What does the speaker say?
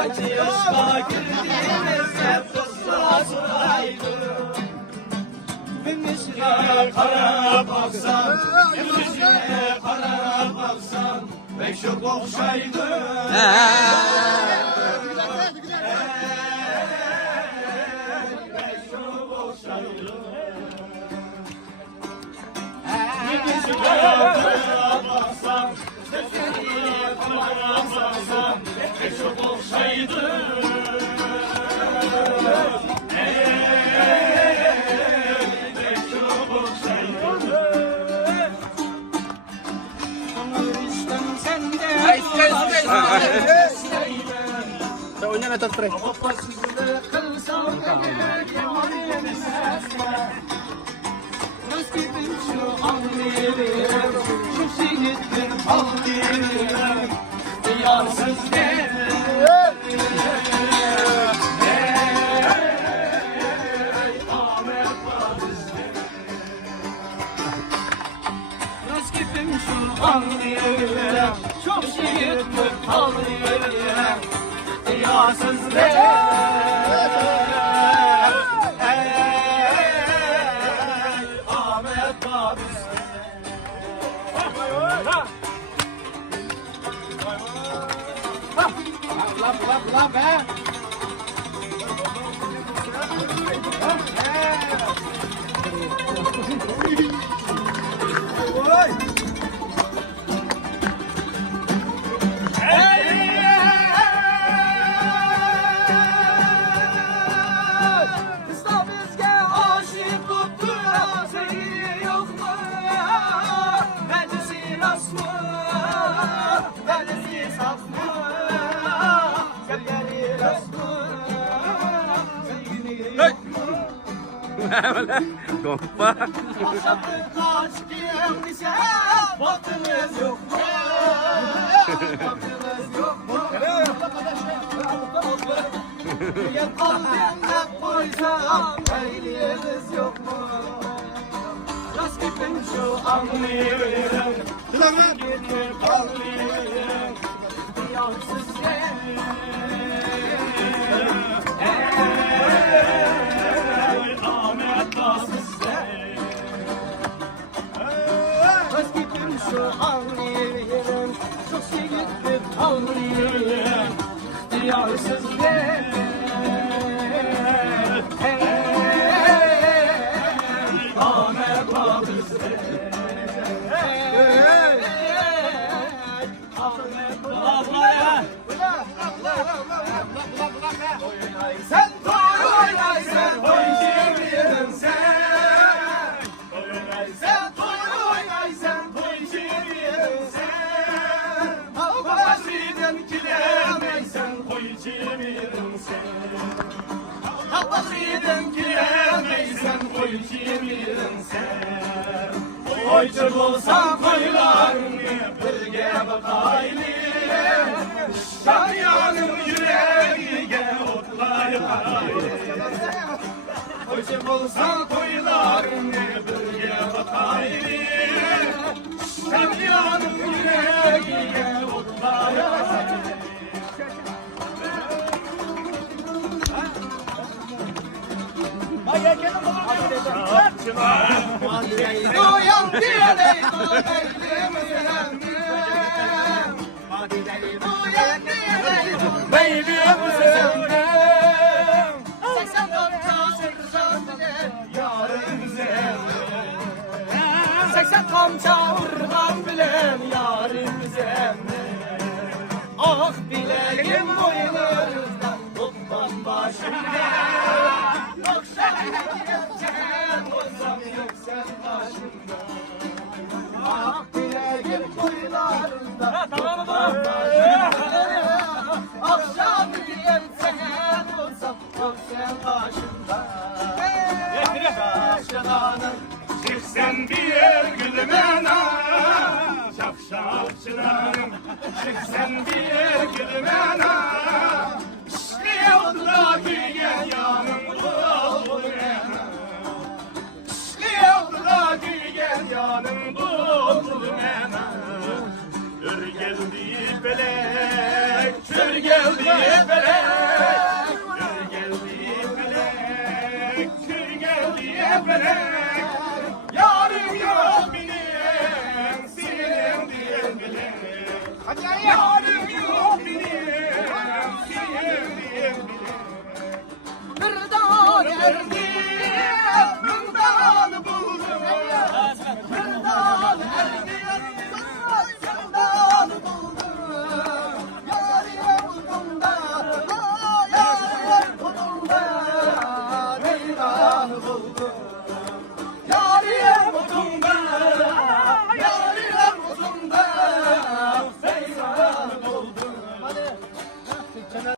Kaç yaşına girdiğimizde kızla soraydı. Yüzüne kara baksan, yüzüne kara baksan, pek çok okşaydı. Pek çok okşaydı. Yüzüne kara baksan, yüzüne kara baksan, pek çok okşaydı. Taon niya na ito, pre. Çok şehittim ağlıyorum Diyasız ne Ahmet Babis Lan be. Kompa. Kaç gelmişe vaktiniz yok mu? Vaktiniz yok mu? Gel kalbimde koysam eyliyeniz yok mu? Nasıl gittim şu anlıyorum Gittim anlıyorum Yansız sen Ahmet Babis Nasıl gittim şu anlıyorum Çok şey gittim anlıyorum Diyarsız ne Ahmet Babis Sen toy oynay sen toy çevirin sen Sen toy oynay sen toy çevirin sen Havasiden kilemey sen toy çevirin sen Havasiden kilemey sen toy çevirin sen Toycu bulsan toylarını birge bakaylı Şahyanın yüreğine otlayaylı Toycu bulsan toylarını birge bakaylı Şahyanın yüreğine otlayaylı Doyan diyeley doyan Doyan diyeley Beylim senden 84 çağırsan bile yarın zemden 80 tam çağırdan bile yarın zemden Ah bileğim boylarından tutmam başımda Yok sen olsam yok sen başımda Ah bileğim boylarında tutmam başımda Akşam diyem sen olsam yok sen başımda Şakşadanın çıksan bir yer gülmene Şakşadanın çıksan bir yer gülmene İşte odla güyen yanımda olmana İşte odla güyen yanımda olmana Ör geldi belek, kör geldi belek Hadi ayağa.